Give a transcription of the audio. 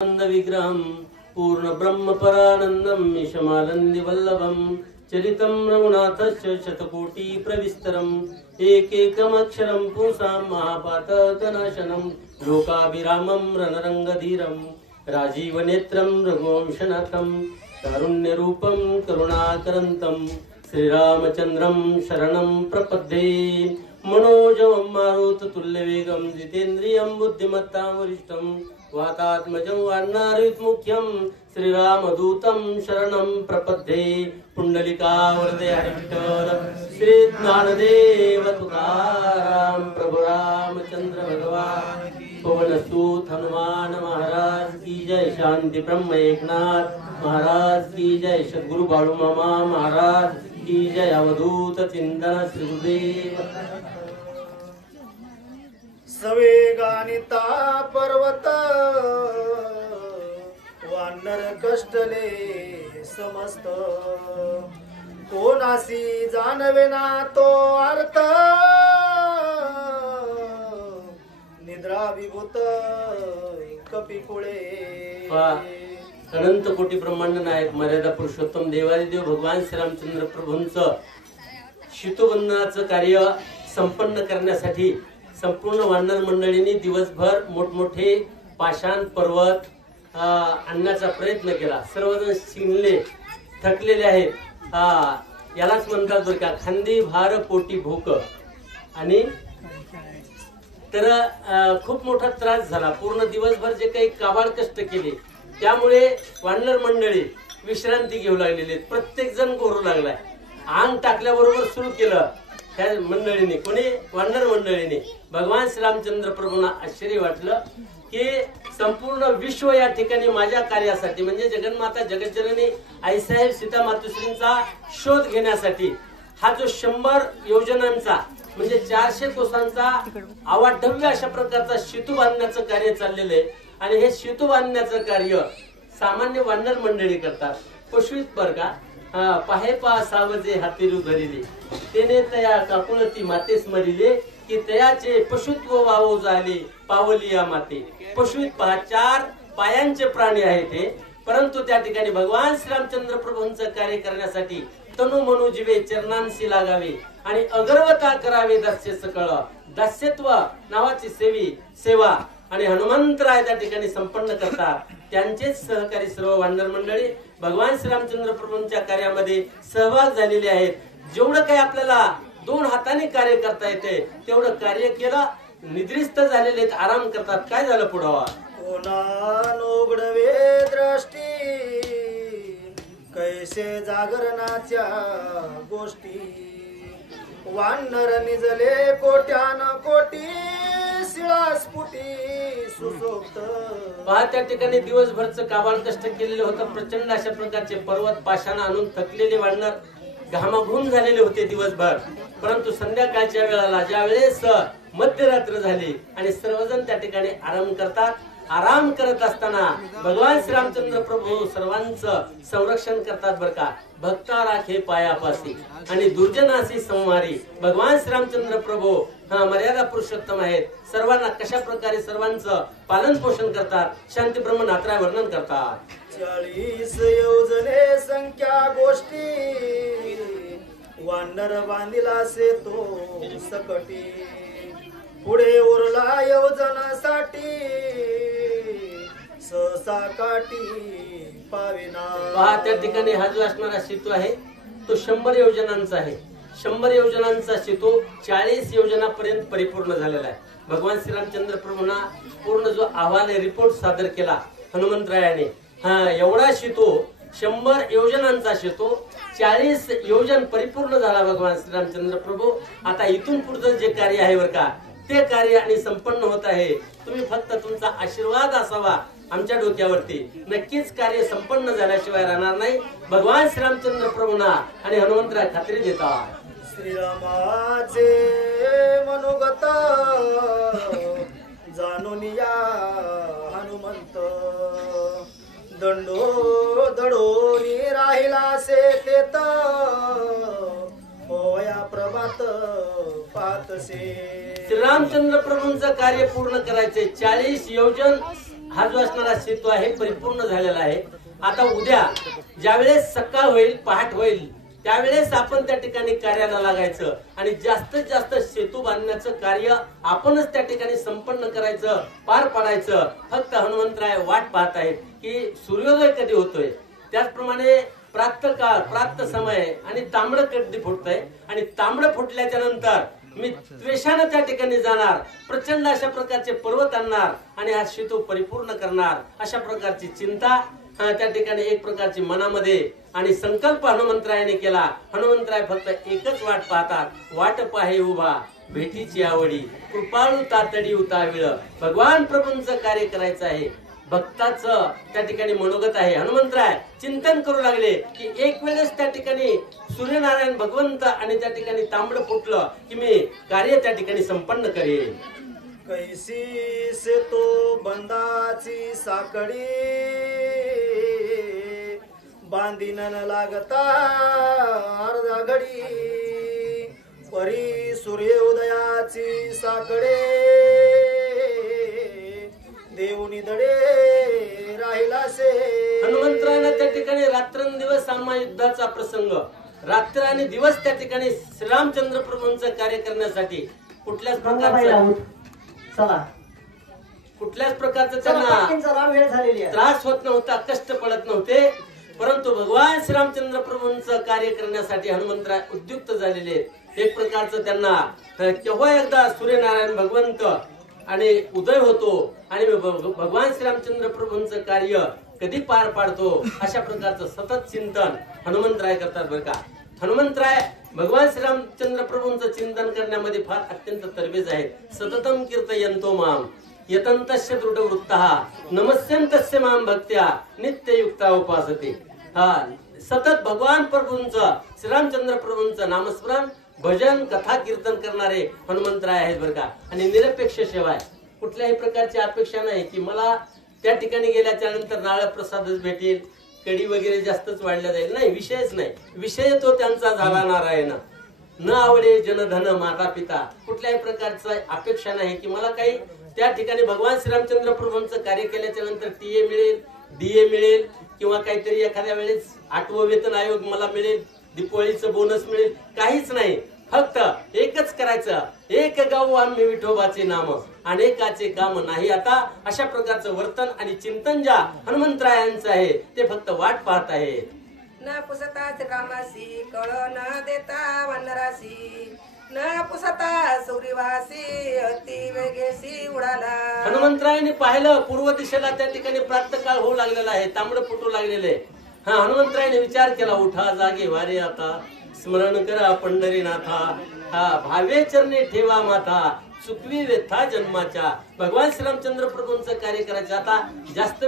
आनंद विग्रहं पूर्ण ब्रह्म परानंदं मिशमानंदी वल्लभं चरितं रघुनाथस्य शतकोटि प्रविस्तरम् एकैकमक्षरं पुंसां महापातकनाशनं लोकाभिरामं रणरंगधीरं राजीवनेत्रं रघुवंशनाथं कारुण्यरूपं करुणाकरन्तं श्रीरामचन्द्रं शरणं प्रपद्ये मनोजवं मारुततुल्यवेगं जितेन्द्रियं बुद्धिमत्तां वरिष्ठं वातात्मजं वान्नारितमुख्यं श्रीरामदूतं शरणं प्रपद्ये पुंडलिका वरदे हरिविठ्ठल श्री ज्ञानदेव तुकाराम प्रभु रामचंद्र भगवान पवनसूत हनुमान महाराज की जय। शांति ब्रह्म एकनाथ महाराज की जय। सद्गुरु बाळूमामा महाराज की जय। अवधूत चिंतन श्री गुरुदेव। सवेगानिता पर्वत वानर कष्टले समस्त कोणासी जाणवेना तो अर्थ निद्रा विभूत कपिकुळे। अनंत कोटी ब्रह्मांड नायक मर्यादा पुरुषोत्तम देवादिदेव भगवान श्रीरामचंद्र प्रभूंचं शीतोबंधनाचं कार्य संपन्न करण्यासाठी संपूर्ण वानर मंडळींनी दिवसभर मोठमोठे पाषाण पर्वत आणण्याचा प्रयत्न केला। सर्वजण शिंगले थकलेले आहेत। यालाच म्हणतात बरं का खांदी भार पोटी भूक। आणि तर खूप मोठा त्रास झाला। पूर्ण दिवसभर जे काही काबाड कष्ट केले त्यामुळे वानर मंडळी विश्रांती घेऊ लागलेले। प्रत्येक जण गोरू लागलाय। अंग टाकल्याबरोबर सुरू केलं त्या मंडळीने, कोणी वानर मंडळीने। भगवान श्रीरामचंद्र प्रभूंना आश्चर्य वाटलं की संपूर्ण विश्व या ठिकाणी माझ्या कार्यासाठी म्हणजे जगन्माता जगज्जननी आईसाहेब सीता मातोश्रींचा शोध घेण्यासाठी हा जो 100 योजनांचा म्हणजे 400 कोसांचा अवाढव्य अशा प्रकारचा सेतू बांधण्याचं कार्य चाललेलं आहे। आणि हे सेतू बांधण्याचं कार्य सामान्य वानर मंडळी करतात। पशुत बर का पाहे पा सावजे हातीरू धरिले तेने तया काकुळती मातेस मरिले की तयाचे पशुत्व वावो झाले पावली या माते। पशुत पहा 4 पायांचे प्राणी आहेत ते, परंतु त्या ठिकाणी भगवान श्रीरामचंद्र प्रभूंचं कार्य करण्यासाठी तनु मनु जीवे चरणांशी लागावे आणि अगर्वता करावे दास्य सकळ। दास्यत्व नावाची सेवा आणि हनुमंतराय त्या ठिकाणी संपन्न करतात। त्यांचेच सहकारी सर्व वानर मंडळी भगवान श्रीरामचंद्र प्रभूंच्या कार्यामध्ये सहभाग झालेले आहेत। जेवढं काही आपल्याला 2 हाताने कार्य करता येते तेवढं कार्य केलं। निद्रिस्त झालेले आराम करतात। काय झालं पुढं? कोणा नोगडवे दृष्टी कैसे जागरणाच्या गोष्टी वानर निजले कोट्यान कोटी पहा त्या ठिकाणी दिवसभरचं काबाड कष्ट केलेले होतं। प्रचंड अशा प्रकारचे पर्वत पाषाण आणून थकलेले वानर घामाघूम झालेले होते दिवसभर। परंतु संध्याकाळच्या वेळेला ज्या वेळेस मध्यरात्र झाली आणि सर्वजण त्या ठिकाणी आराम करतात, आराम करत असताना भगवान श्रीरामचंद्र प्रभू सर्वांचं संरक्षण करतात बरं का। भक्ता राखे पायापासी आणि दुर्जनासी संहारी। भगवान श्रीरामचंद्र प्रभू मर्यादा पुरुषोत्तम आहेत। सर्वांना कशा प्रकारे सर्वांचं पालन पोषण करतात शांती ब्रह्म नात्राय वर्णन करतात। 40 योजने संख्या गोष्टी वानर बांधिला से तो सकटी पुढे उरला योजनासाठी सहसा काठी पाविना। पहा त्या ठिकाणी हा जो असणारा सेतू आहे तो 100 योजनांचा आहे। 100 योजनांचा सेतू 40 योजनापर्यंत परिपूर्ण झालेला आहे। भगवान श्रीरामचंद्र प्रभूंना पूर्ण जो अहवाल रिपोर्ट सादर केला हनुमंतरायाने, एवढा सेतू 100 योजनांचा सेतू 40 योजन परिपूर्ण झाला भगवान श्रीरामचंद्र प्रभू। आता इथून पुढचं जे कार्य आहे बरं का ते कार्य आणि संपन्न होत आहे। तुम्ही फक्त तुमचा आशीर्वाद असावा आमच्या डोक्यावरती। नक्कीच कार्य संपन्न झाल्याशिवाय राहणार नाही। भगवान श्रीरामचंद्र प्रभूंना आणि हनुमंतराय खात्री देतात। श्रीरामाचे मनोगत जाणून या हनुमंत दंडो दडोनी राहिला से तेत होया प्रभात पातसे। श्रीरामचंद्र प्रभूंचं कार्य पूर्ण करायचे 40 योजन हा जो असणारा सेतू आहे परिपूर्ण झालेला आहे. आता उद्या ज्यावेळेस सकाळ होईल, पहाट होईल, त्यावेळेस आपण त्या ठिकाणी कार्याला लागायचं आणि जास्तीत जास्त सेतू बांधण्याचं कार्य आपणच त्या ठिकाणी संपन्न करायचं, पार पाडायचं. फक्त हनुमंतराय वाट पाहत आहेत की सूर्योदय कधी होतोय. त्याचप्रमाणे प्रातःकाळ, प्रात समय आणि तांबडं कधी फुटतंय आणि तांबडं फुटल्याच्या नंतर मी त्वेषानं त्या ठिकाणी जाणार, प्रचंड अशा प्रकारचे पर्वत आणणार आणि हा सेतू परिपूर्ण करणार. अशा प्रकारची चिंता त्या ठिकाणी एक प्रकारची मनामध्ये आणि संकल्प हनुमंतरायाने केला. हनुमंतराय फक्त एकच वाट पाहतात, वाट पाहे उभा भेटीची आवडी, कृपाळू तातडी उताविळ. भगवान प्रभूंचं कार्य करायचं आहे, भक्ताचं त्या ठिकाणी मनोगत आहे. हनुमंतराय चिंतन करू लागले की एक वेळेस त्या ठिकाणी सूर्यनारायण भगवंत आणि त्या ठिकाणी तांबडं फुटलं की मी कार्य त्या ठिकाणी संपन्न करेन. कैसी से तो बंदाची साकडी बांधीन न लागता अर्धा घडी, परी सूर्योदयाची साकडे देऊनी दडे राहिला से. हनुमंतरायाने त्या ठिकाणी रात्रंदिवस सामा युद्धाचा प्रसंग, रात्र आणि दिवस त्या ठिकाणी श्रीरामचंद्र प्रभूंचं कार्य करण्यासाठी कुठल्याच प्रकारचं त्यांना त्रास होत नव्हता, कष्ट पडत नव्हते. परंतु भगवान श्रीरामचंद्र प्रभूंचं कार्य करण्यासाठी हनुमंतराय उद्युक्त झालेले. एक प्रकारचं त्यांना केव्हा एकदा सूर्यनारायण भगवंत आणि उदय होतो आणि भगवान श्रीरामचंद्र प्रभूंचं कार्य कधी पार पाडतो, अशा प्रकारचं सतत चिंतन हनुमंतराय करतात बरं का. हनुमंतराय भगवान श्रीरामचंद्र प्रभूंचं चिंतन करण्यामध्ये फार अत्यंत तरबेज आहेत. सततम कीर्तयन्तो माम यतन्तस्य दृढवृत्तः नमस्यन्तस्य माम भक्त्या नित्ययुक्ता उपासते. सतत भगवान प्रभूंचं, श्रीरामचंद्र प्रभूंचं नामस्मरण, भजन, कथा, कीर्तन करणारे हनुमंतराय आहेत बरं का. आणि निरपेक्ष सेवा आहे, कुठल्याही प्रकारची अपेक्षा नाही की मला त्या ठिकाणी गेल्याच्या नंतर नारळ प्रसादच भेटेल, कडी वगैरे जास्तच वाढल्या जाईल. नाही, विषयच नाही. विषय तो त्यांचा झाला नारायण. न आवडे जनधन माता पिता, कुठल्याही प्रकारचा अपेक्षा नाही की मला काही त्या ठिकाणी भगवान श्रीरामचंद्र प्रभूंचं कार्य केल्याच्या नंतर टीए मिळेल, डीए मिळेल किंवा काहीतरी एखाद्या वेळेस 8वं वेतन आयोग मला मिळेल, दीपावलीचं बोनस मिळेल, काहीच नाही. फक्त एकच करायचं, एक गाऊ आम्ही विठोबाचे नाम, अनेकाचे काम नाही आता. अशा प्रकारचं वर्तन आणि चिंतन ज्या हनुमंतरायांचं आहे ते फक्त वाट पाहत आहे. न पुसता कामासी कळ न देता वनरासी, न पुसता सूर्यवासी अति वेगेसी उडाला. हनुमंतरायांनी पाहिलं पूर्व दिशेला त्या ठिकाणी प्रातःकाळ होऊ लागलेला आहे, तांबडं फुटू लागलेले. हनुमंतरायाने विचार केला, उठा जागे वारे आता, स्मरण करा पंढरीनाथा, भावे चरणी ठेवा माथा, चुकवी व्यथा जन्माच्या. भगवान श्रीरामचंद्र प्रभूंचं कार्य करायचं. आता जास्त